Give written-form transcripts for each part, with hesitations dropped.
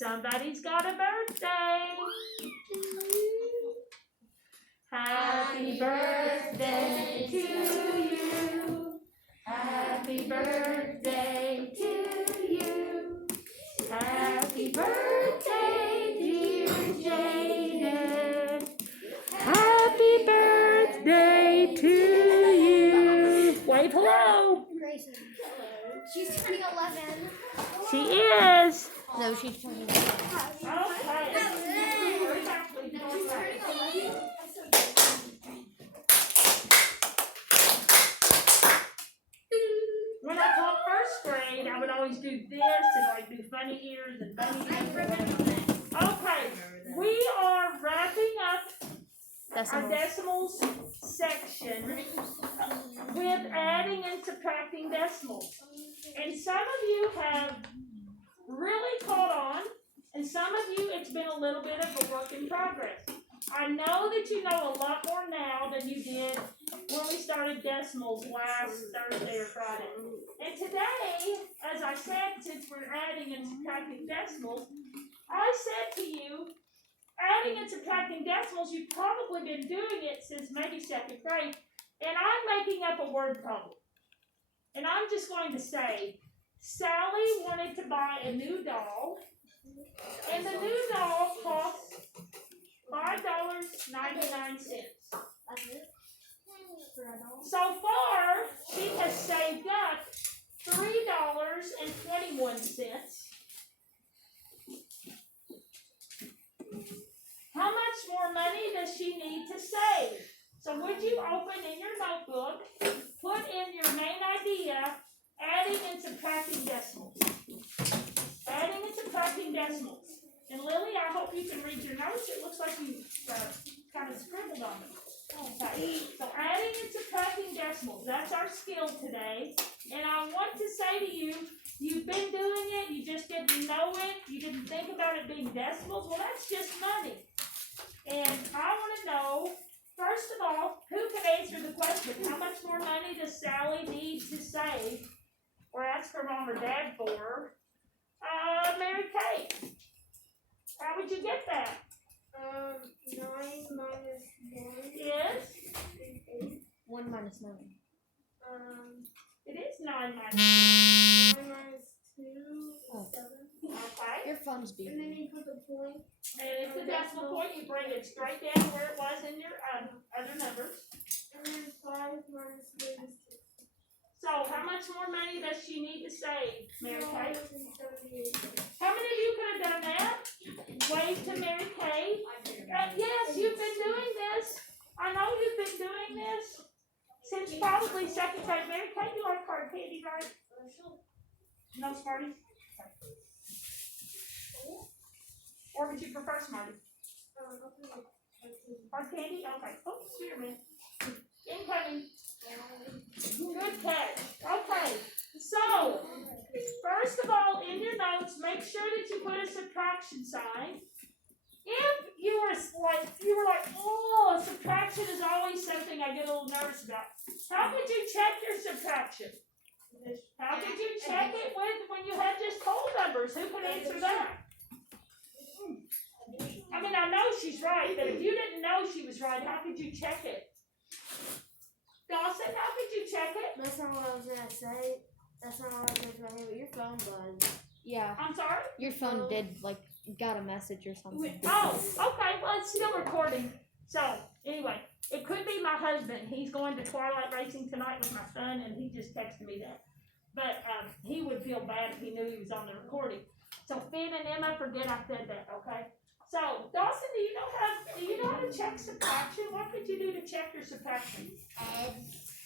Somebody's got a birthday. Happy birthday to you. Happy birthday to you. Happy birthday, dear Jaden. Happy birthday to you. Wave hello. Grayson. She's turning 11. She is. No, she's turning 11. Okay. She's turning 11. When I taught first grade, I would always do this and like do funny ears and bunny ears. Okay, we are wrapping up our decimals section with adding and subtracting decimals. And some of you have really caught on, and some of you it's been a little bit of a work in progress. I know that you know a lot more now than you did when we started decimals last Thursday or Friday. And today, as I said, since we're adding and subtracting decimals, I said to you, adding and subtracting decimals, you've probably been doing it since maybe second grade, and I'm making up a word problem. And I'm just going to say, Sally wanted to buy a new doll, and the new doll cost $5.99. So far, she has saved up $3.21. How much more money does she need to save? So would you open in your notebook, put in your main idea, adding and subtracting decimals. Adding and subtracting decimals. And Lily, I hope you can read your notes. It looks like you kind of scribbled on them. Okay, so adding and subtracting decimals, that's our skill today. And I want to say to you, you've been doing it, you just didn't know it, you didn't think about it being decimals. Well, that's just money. And I want to know, first of all, who can answer the question, how much more money does Sally need to save or ask her mom or dad for? Mary Kate, how would you get that? 9 minus 1 Is? 8. 1 minus 9. It is 9 minus 9 minus 2 is 7. Okay. Your phone's And then beeping. you put the point. And if the decimal point, you bring it straight down where it was in your other numbers. And then 5 minus 3 is 6. So how much more money does she need to save, Mary Kay? 278. How many of you could have done that? Wave to Mary Kay. Yes, you've been doing this. I know you've been doing this since probably second grade. Mary Kay, you like hard candy, right? No Smarties? Okay. Or would you prefer Smarties? Hard candy? Okay. Oh, here, man. Incoming. Good catch. Okay. So, first of all, in your notes, make sure that you put a subtraction sign. If you were like, oh, subtraction is always something I get a little nervous about. How could you check your subtraction? How could you check it when you had just whole numbers? Who could answer that? I mean, I know she's right, but if you didn't know she was right, how could you check it? Dawson, how could you check it? That's not what I was gonna say. That's not what I was gonna say, but your phone buzzed. Yeah, I'm sorry? your phone did, got a message or something. Oh, okay, well, it's still recording. So, anyway, it could be my husband. He's going to Twilight Racing tonight with my son, and he just texted me that. But he would feel bad if he knew he was on the recording. So, Finn and Emma, forget I said that, okay? So, Dawson, do you know how to check subtraction? What could you do to check your subtraction?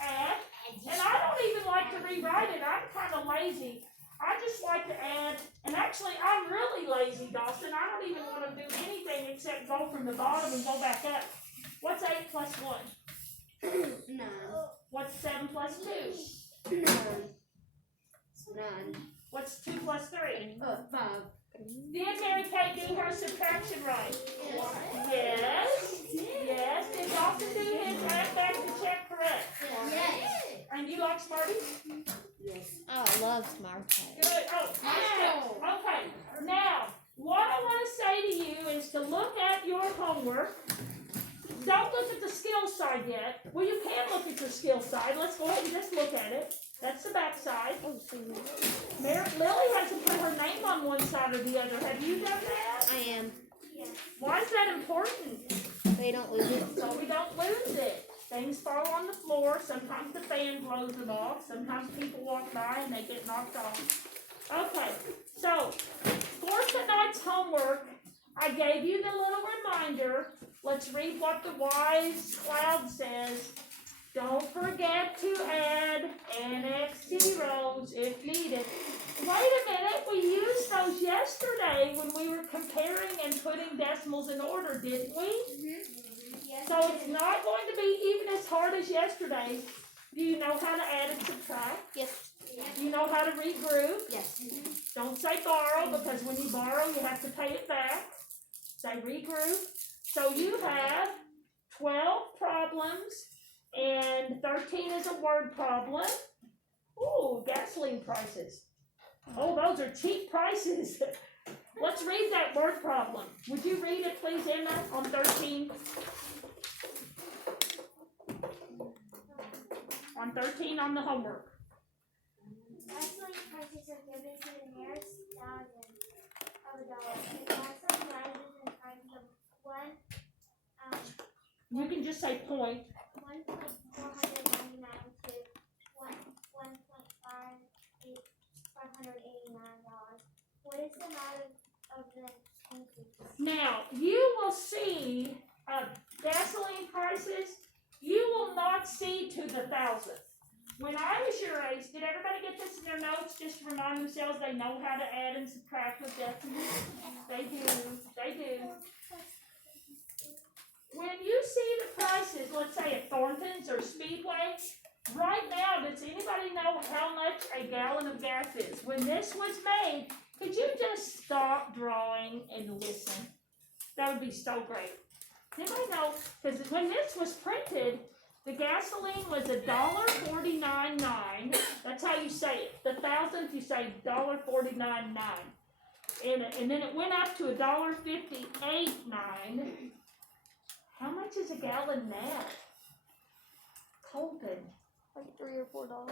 Add. And I don't even like to rewrite it. I'm kind of lazy. I just like to add, and actually I'm really lazy, Dawson. I don't even want to do anything except go from the bottom and go back up. What's 8 plus 1? 9. What's 7 plus 2? 9. 9. What's 2 plus 3? 5. Did Mary Kay do her subtraction right? Yes. Yes. Did Dawson do his add back to check correct? Yes. And you like Smarties? Yes. Oh, I love Smart Pay. Good. Oh, okay. Now, what homework. Don't look at the skill side yet. Well, you can look at the skill side. Let's go ahead and just look at it. That's the back side. Lily hasn't put her name on one side or the other. Have you done that? I am. Why is that important? They don't lose it. So we don't lose it. Things fall on the floor. Sometimes the fan blows them off. Sometimes people walk by and they get knocked off. Okay, so for tonight's homework, I gave you the little reminder. Let's read what the wise cloud says. Don't forget to add annex zeros if needed. Wait a minute, we used those yesterday when we were comparing and putting decimals in order, didn't we? Yes. So it's not going to be even as hard as yesterday. Do you know how to add and subtract? Yes. Do you know how to regroup? Yes. Don't say borrow, because when you borrow, you have to pay it back. Say regroup. So you have 12 problems, and 13 is a word problem. Ooh, gasoline prices. Oh, those are cheap prices. Let's read that word problem. Would you read it, please, Emma, on 13? On 13 on the homework. Gasoline prices are given to the nearest thousand of a dollar. The gasoline rises in price of You can just say point. 1.499 to $1.589. What is the amount of the increase? Now, you will see gasoline prices, you will not see to the thousandth. When I was your age, did everybody get this in their notes just to remind themselves they know how to add and subtract with decimals? They do. When you see the prices, let's say at Thornton's or Speedway, right now, does anybody know how much a gallon of gas is? When this was made, could you just stop drawing and listen? That would be so great. Anybody know? Because when this was printed, the gasoline was $1.49.9. That's how you say it. The thousandth, you say $1.49.9. And then it went up to $1.58.9. How much is a gallon now? Colton. Like $3 or $4.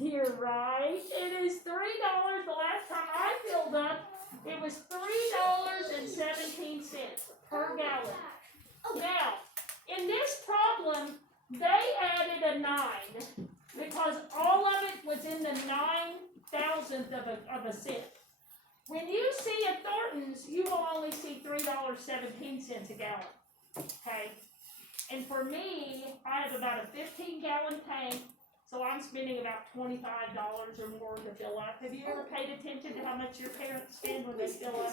You're right. It is $3. The last time I filled up, it was $3.17 per gallon. Now, in this problem, they added a 9 because all of it was in the 9,000th of a cent. When you see at Thornton's, you will only see $3.17 a gallon. Okay? And for me, I have about a 15-gallon tank, so I'm spending about $25 or more to fill up. Have you ever paid attention to how much your parents spend when they fill up?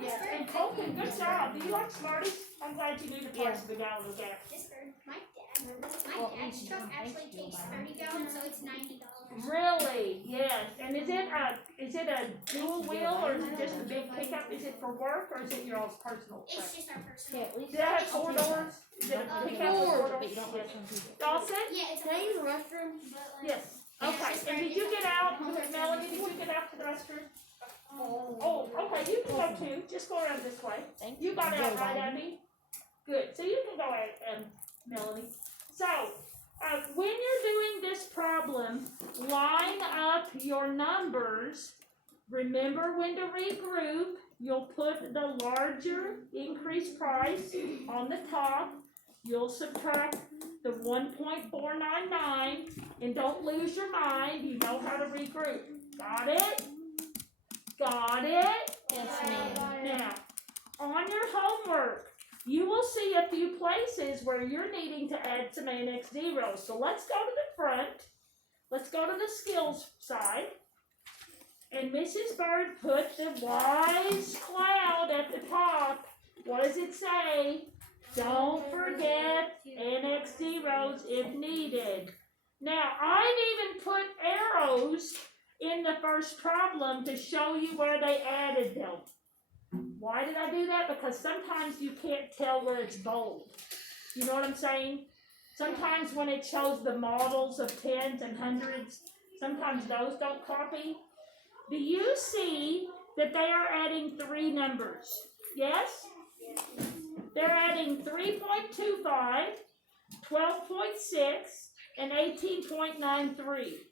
Yes. And Colton, good job. Do you like Smarties? I'm glad you knew the price of the gallon of gas. My dad's truck actually takes 30 gallons, so it's $90. Really? Yes. And is it a dual wheel or is it just a big pickup? Is it for work or is it your own personal truck? It's just our personal. Does it have 4 doors? Is it a pickup with 4 doors? Dawson? Yeah, it's Can I use the restroom? Yes. Okay. And did you get out, Melanie? Did you get out to the restroom? Oh, okay. You can go too. Just go around this way. You got out, right, Abby? Good. So you can go out, Melanie. So, when you're doing this problem, line up your numbers. Remember when to regroup. You'll put the larger increased price on the top. You'll subtract the 1.499 and don't lose your mind. You know how to regroup. Got it? Got it? Yes, ma'am. Now, on your homework, you will see a few places where you're needing to add some annex zeros. So let's go to the front. Let's go to the skills side. And Mrs. Bird put the wise cloud at the top. What does it say? Don't forget annex zeros if needed. Now, I've even put arrows in the first problem to show you where they added them. Why did I do that? Because sometimes you can't tell where it's bold. You know what I'm saying? Sometimes when it shows the models of tens and hundreds, sometimes those don't copy. Do you see that they are adding 3 numbers? Yes? they're adding 3.25, 12.6, and 18.93.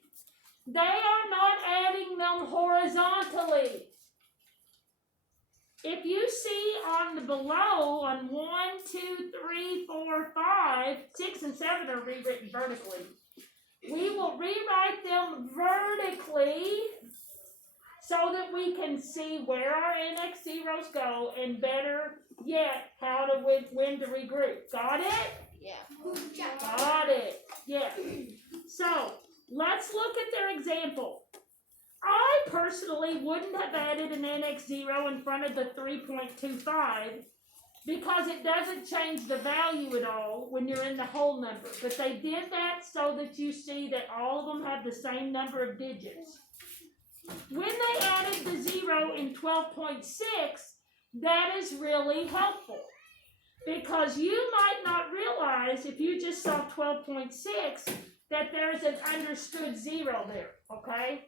They are not adding them horizontally. If you see on the below, on 1, 2, 3, 4, 5, 6, and 7 are rewritten vertically. We will rewrite them vertically so that we can see where our NX zeros go, and better yet, how to when to regroup. Got it? Yeah. Got it. Yeah. So let's look at their example. I personally wouldn't have added an NX zero in front of the 3.25 because it doesn't change the value at all when you're in the whole number. But they did that so that you see that all of them have the same number of digits. When they added the 0 in 12.6, that is really helpful. Because you might not realize, if you just saw 12.6, that there's an understood 0 there, okay?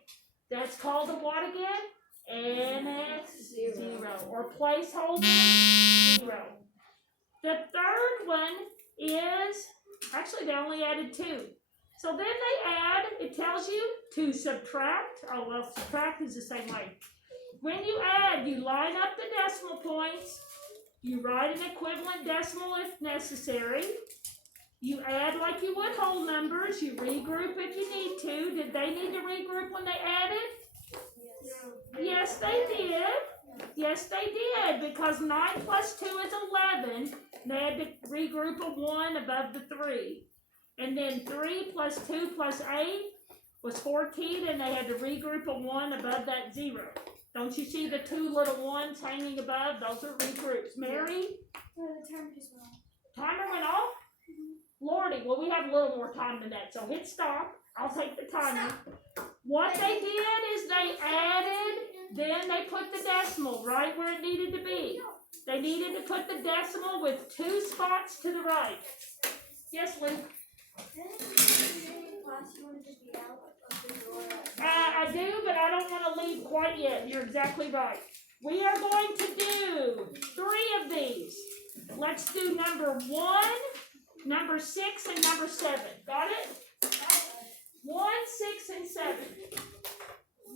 That's called a what again? NX 0, or placeholder 0. The third one is, actually they only added 2. So then they add, it tells you to subtract. Oh, well, subtract is the same way. When you add, you line up the decimal points. You write an equivalent decimal if necessary. You add like you would whole numbers. You regroup if you need to. Did they need to regroup when they added? Yes, they did. Yes, they did. Because 9 plus 2 is 11. They had to regroup a 1 above the 3. And then 3 plus 2 plus 8 was 14, and they had to regroup a 1 above that 0. Don't you see the 2 little ones hanging above? Those are regroups. Mary? No, the timer just went off. Timer went off? Lordy, well, we have a little more time than that, so hit stop. I'll take the timer. What they did is they added, then they put the decimal right where it needed to be. They needed to put the decimal with 2 spots to the right. Yes, Luke? I do, but I don't want to leave quite yet. You're exactly right. We are going to do 3 of these. Let's do number 1, number 6, and number 7. Got it? 1, 6, and 7.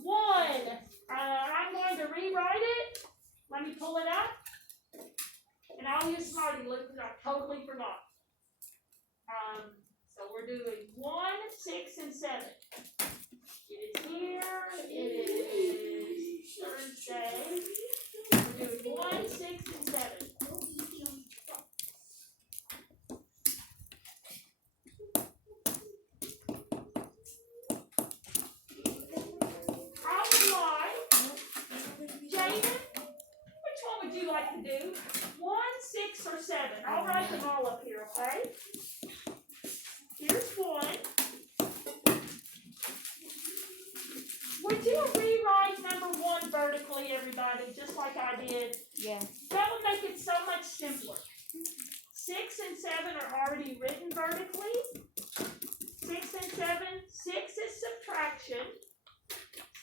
1. I'm going to rewrite it. Let me pull it up. And I'll use Smarty Luke because I totally forgot. So we're doing 1, 6, and 7. It is here. It is Thursday. We're doing 1, 6, and 7. I would like, Jaden, which one would you like to do? 1, 6, or 7? I'll write them all up here, okay? Here's 1. Would you rewrite number 1 vertically, everybody, just like I did? Yeah. That would make it so much simpler. 6 and 7 are already written vertically. 6 and 7, 6 is subtraction.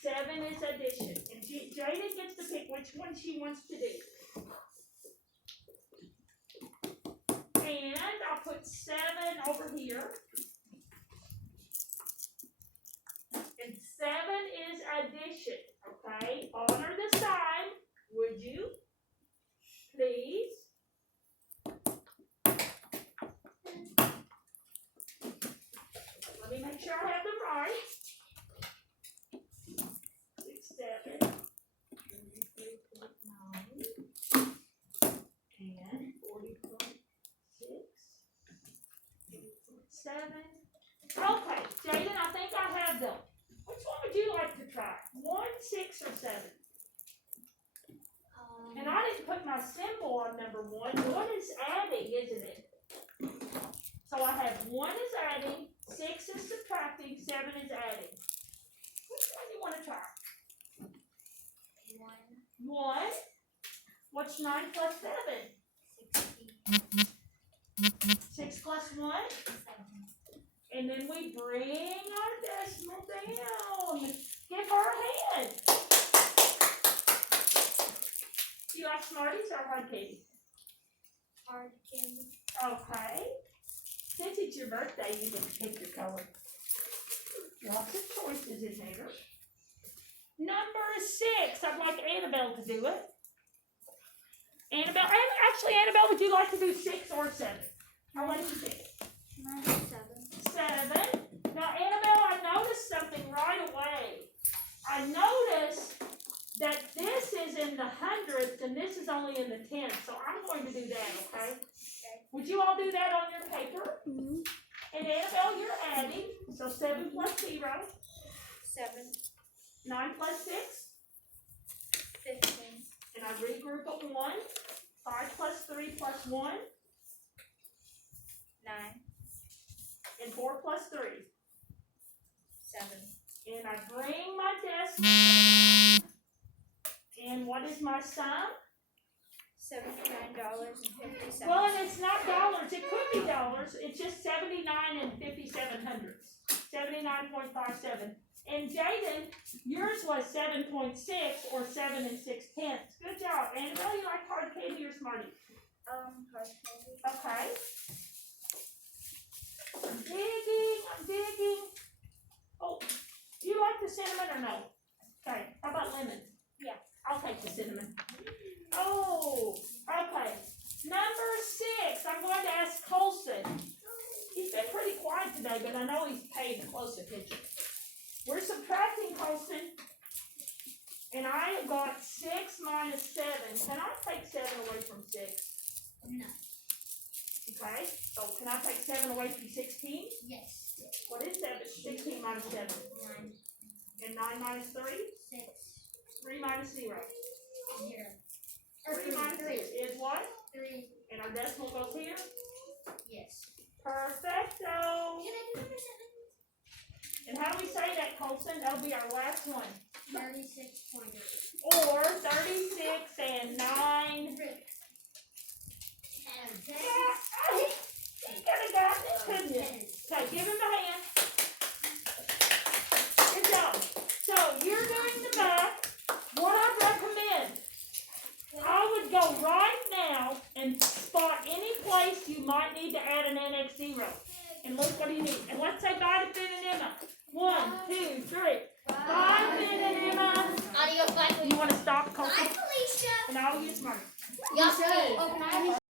7 is addition. And Jada gets to pick which one she wants to do. And I'll put 7 over here. And 7 is addition, okay? Honor the sign, would you? Please. Let me make sure I have them right. 6, 7, 33.9, and 40.6, 8.7. Okay, Jaden, I think I have them. Which one would you like to try? 1, 6, or 7? And I didn't put my symbol on number 1. 1 is adding, isn't it? So I have 1 is adding, 6 is subtracting, 7 is adding. Which one do you want to try? 1. What's 9 plus 7? 6 plus 1? And then we bring our decimal down. Give her a hand. Do you like Smarties or hard candy? hard candy. Okay. Since it's your birthday, you can pick your color. Lots of choices in there. Number 6. I'd like Annabelle to do it. Annabelle, actually, Annabelle, would you like to do 6 or 7? I'll let you pick. Mine is 7. 7. Now, Annabelle, I noticed something right away. I noticed that this is in the hundredths and this is only in the tens. So I'm going to do that, okay? Would you all do that on your paper? Mm-hmm. And Annabelle, you're adding. So 7 plus 0. 7. 9 plus 6. 15. And I regroup at 1. 5 plus 3 plus 1. 9. And 4 plus 3. 7. And I bring my decimal. And what is my sum? $79.57. Well, and it's not dollars. It could be dollars. It's just 79 and 57 hundredths. 79.57. And Jaden, yours was 7.6 or 7 and 6 tenths. Good job. Annabelle, you like hard candy or Smarties? Hard candy. Okay. I'm digging. Oh, do you like the cinnamon or no? Okay, how about lemon? Yeah. I'll take the cinnamon. Oh, okay. Number 6, I'm going to ask Colson. He's been pretty quiet today, but I know he's paying close attention. We're subtracting, Colson. And I got 6 minus 7. Can I take 7 away from 6? No. Okay, so can I take 7 away from 16? Yes. What is 7? 16 minus 7. 9. And 9 minus 3? 6. 3 minus 0. 0. 3 minus 6 is what? 3. And our decimal goes here? Yes. Perfecto. Can I do number 7? And how do we say that, Colson? That'll be our last one. 36.9. Or 36 and 9. Yeah, he could have gotten it, couldn't you? Okay, give him the hand. Good job. So, you're doing the math. What I recommend, I would go right now and spot any place you might need to add an NX0. And look what you need. And let's say bye to Finn and Emma. 1, 2, 3. Bye, Finn and Emma. Adios, bye. You want to stop, Colson? Bye, Felicia. And I'll use mine. Y'all say,